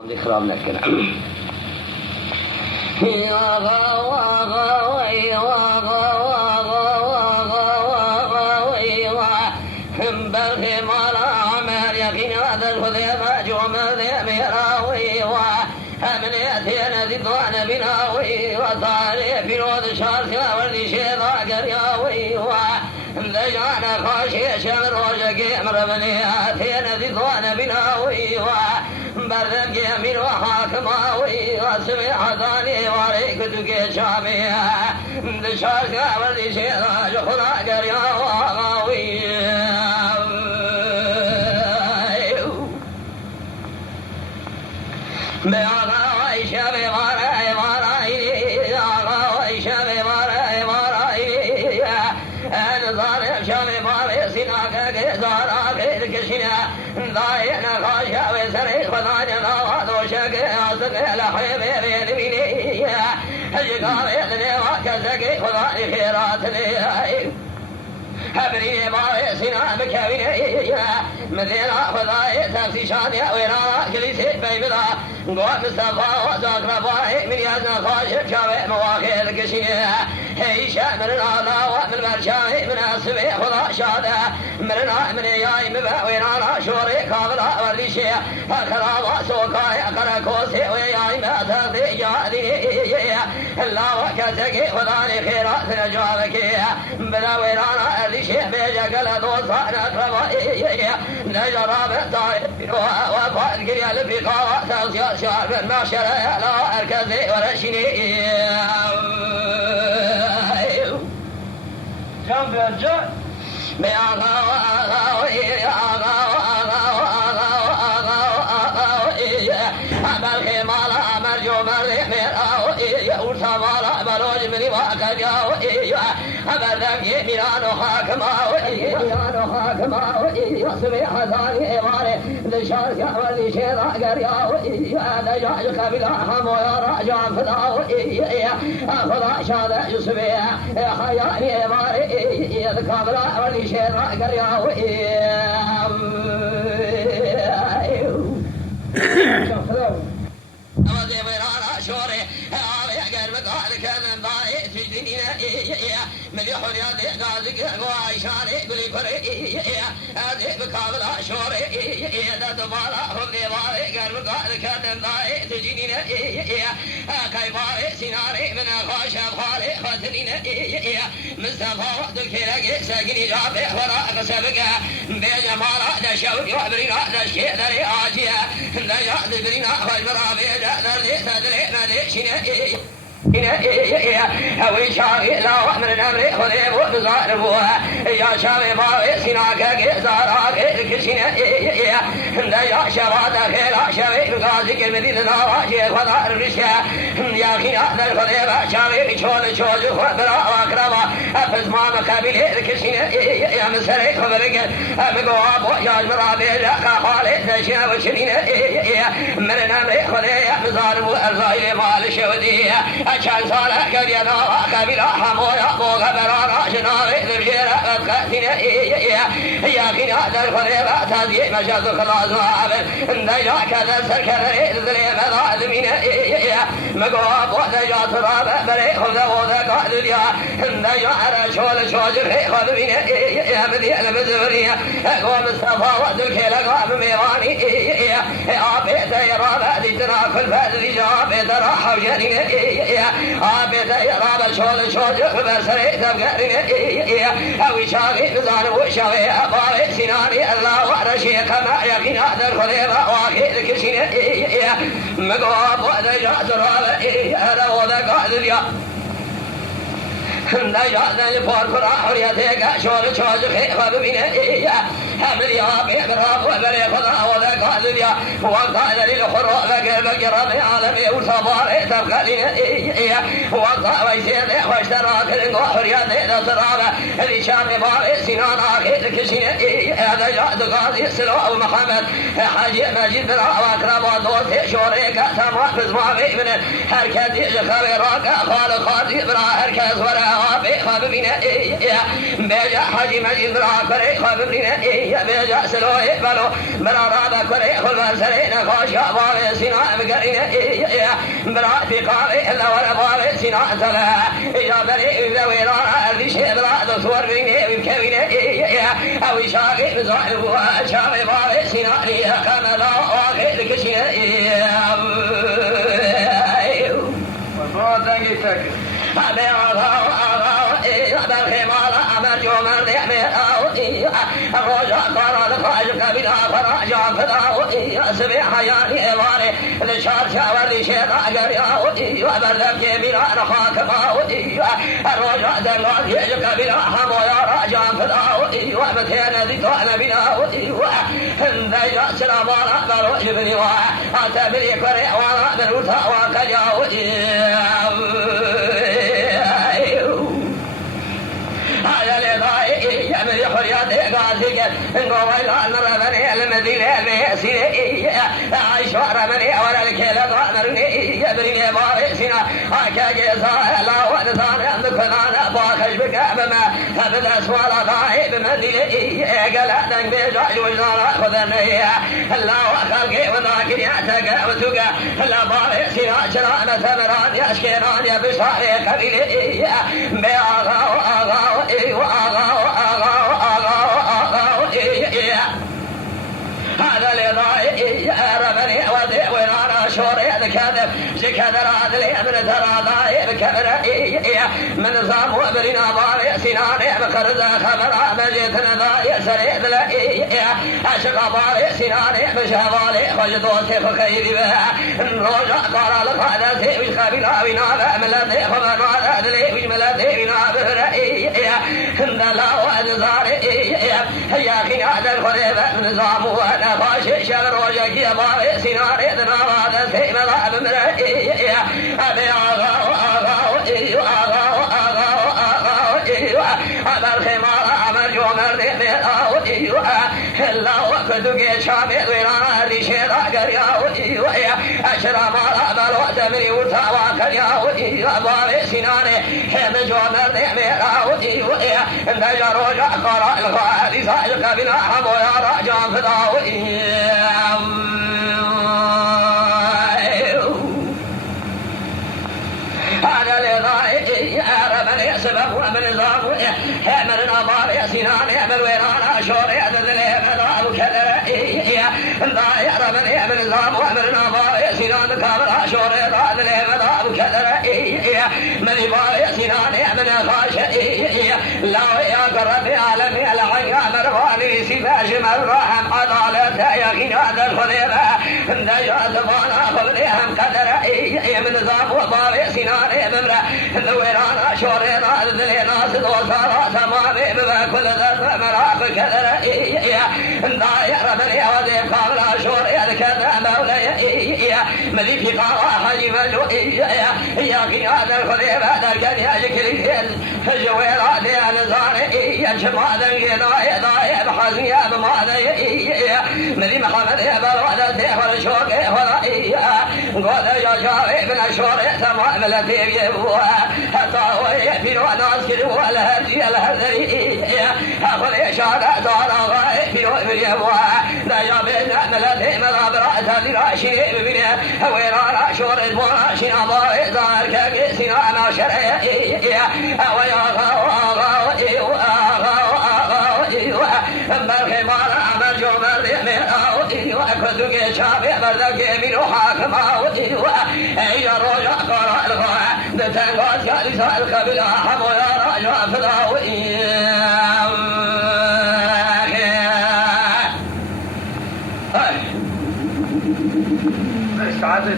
خراب الكلام يا غاوي بلغي مالا مال يقين هذا الخذيبة جوما ذي ميراوي ومن يأتينا ذدوان بناوي وطالي في روض شارسها وردي شيطا قرياوي دجانا خاشي شمر وشكي مرمني يأتينا ذدوان بناوي بردك يمين وحاكماوي وسمي حضاني واريك تكي شامي دشارسها وردي شيطا جخنا قرياوي بأغاوي شبي ماراي ماراي أغاوي شبي ماراي ماراي أنا ظالم شبي ماراي سناك كزاراك الكشنا ضاينا خاشا بسري خذاني غاوات وشكي أصدق لحيبي بين بيني هجقاري ذني وكزكي خذاني خيراتني هبري ماوي سنا بكابيني مدينة خذاي تاكسي شادي ويرانا كليسي بيبدا قوات مصطفى وزاقرباي من يازنا خاشب شاوي مواخي الكشية هيشا من العلا ومن مرشاي من أسمي خذا شادا من ياي مبا ويرانا شوري كابلا ورديشي هكذا سوكاي كراكوسي وياي ما تغذي جادي لا وكزكي خذاني خيرات نجوالكي بدا ويرانا الشيخ بيجا قال دوصان أقربائي نجرى بالطائف وفاد قرية البقاء تغزيات شعب ما شرع لا أركزي ولا شني جنب الجن بلغي مالا مرجو مرضي ميراوي ورسمالا بلوج مني واكاوي أبردك ميرانو حاكماوي يصبي حزاني إماري دشار كأولي شيطا قرياوي دجاج قبل حمو يراجع فضاوي فضا شاذا يصبي حياني إماري قبل أولي شيطا قرياوي أمضي ويرانا شوري يقل بقالك من ضاي تجدينينا مليح رياضي قالك وعيشاني بالكري هذه بقابل شوري دمالا هم ديواري قال بقالك من ضاي تجدينينا كيفاري سيناري من خاشا خالي خاتنينا مصطفى دكتورك ساقني جابي وراء سبقا بجمالا دشوك وعبرنا دشكي دري آجيا دجا دبرنا خجبرا بيجا دري تدري مدي شنائي هوي شاغي لا وحمل الأمر خذيب وبزاربوها يا شاغي باوي سناكك زاراك كشنا يا شبات خيلا شاغي بقازك المدينة نواجه خضار الرشا يا خينا ذا الخذيب شاغي شوز خبرا واكرما أفز ما مكابل كشنا يا مسري خبرك مقواب يا جمرابي لك خالي تشنا وشنين من الأمر خذيب بزاربو الزايل مال شودي أشان صالح كبيرا وكبيرا حمويا وكبرا شناري ذبشيرا وكاتنا يا خينا ذا الخريبة تازي مشاز خلاص وعابر نجا كذا سركري ذلي مظالمين مقواب ونجا تراب بري خذا وذا قادريا نجا على شول شوجر خذبين يا مدي المزوريا قوم الصفا وذلك لقام ميواني عبيت يرابا ذجنا كل فذي جابي ترى حوجرين عبيت يرابا شول بسري تبقرين أوي شاغي نزان وشاوي أباوي سناني الله ورشي كما يقين هذا الخليبة واخي الكشين مقواب ونجا ترابا هذا وذا قادريا نجا ذا فور حريتك شول خيخ ببين حمل يا بيقرب وبري خضا وذا قادريا وقال للخروع لقلبك ربي عالمي وصباري تبقى لنا وقال ويسير واشتراك الحريتك نصرابة اللي شامي باري سنان آخر كشين هذا جاد قاضي سلوى ومحمد حاجي مجيد برا واكرم ودوسي شوريك تمام بزمامي من حركة جخبي راك خالي برا حركة ورا خاب بنا بيجا حاجي مجيد برا كري خاب بنا بيجا سلوى بلو برا رابا كري خلبان سرين خاشا باري سنان بلا في قارئ إلا ولا بارئ سناء تلا يا بني ذوي رانا ذي شيء بلا تصور بيني بكويني أو شاقي بزعل شاقي بارئ سناء كان لا واقع لكشي هذا هذا الخمار أمر يوم الرجاء قرار خاجك بنا فراجع فدا سبع حياني إماري لشار شاور ذي شيطا قريا وبردك بنا نخاك ما الرجاء دلوك يجك بنا حمو يا راجع فدا ومتين ذي طعن بنا ذي سلام الله بروج بني أتبري كري وانا بروتا وكجا من حريات قاسيك قوي الرمني المدينة بيسيني عيش رمني ولا الكيلة ضامرني يبرني بارسنا أكاجي لا ونصان مكنان باخش بكامما أبدا اسوال ضايب مديني قلادك بيجاج وجدان خذني الله خلقي وذاكر يعتقى وتقى لا بارسنا شران ثمران يشكينان يبشاري قبيلي بأغا وأغا وأغا هذا اللي رمني ودي ويرانا شوري الكذب شكذر عدلي من تراضي بكبر من نظام وبرنا ضاري سناني بخرز خبر مجيتنا ضاري سريد لئي أشق ضاري سناني بشهوالي خجدوسي فخيري بها رجع قرى لقادتي بشخبنا بنا ملتي خبر عدلي بجملتي بنا برئي لا وأدزاري يا أخي هذا الخريب نظام وانا فاشي شبر وجهك يا باري سناري ذنوات سيم ضعب مرئي أبي آغاو هذا الخمار عمر جومر ذي إلا وقتك شامي ويرانا ريشيرا قريا أشرا مالا بلوة مني وطاوى كريا باري سناني حين جومر ذي نجا رجع قرأ الغالي ساجك بنا حمو يا راجع فداوي هذا لضائي رمني سبب ومن نظام من نظار يا سنان من ويرانا شور يا ذلي مذاب كذرئي ضايع رمني من نظام ومن نظار يا سنان كامل شور يا ذلي مذاب كذرئي من يبار يا سنان من خاشئي لا يا قرب عالمي العين مرفاني سباش مرحم عضالة يا غناد الخليبة دجا زبانا خبرهم كذرئي من نظام وبار يا سنان ممرا ذويرانا شورينا ذلينا سدوسارا سمامي بما كل ذات مراق كذرئي ضايع رمني وذيب قامنا شوري الكذا مولاي مذي في قارا حجي مجوئي يا قياد الخليبة درقن يا جكريل جويرا دي الزاري يجمع ذنقنا ضايع بحزن يا بماذي مذي محمد يا بلوة دي والشوقي ورائي قول يا شاري بن الشوري تمام التي حتى هو يأتي وناس كدوا الهدي الهدي أخذ إشارة دارا غائب ويبوا لا يبين التي مغابرة لراشي ببنية ويرانا شور البونا شنا ضائع ذلك بسنا أنا شرعي بالخمار عمل جمر يمين وأكدك شابع بردك من حاكمة يا رجع قرأ الغاء دتنقات كالساء القبلة حمو يا رجع فضاوئي استعادة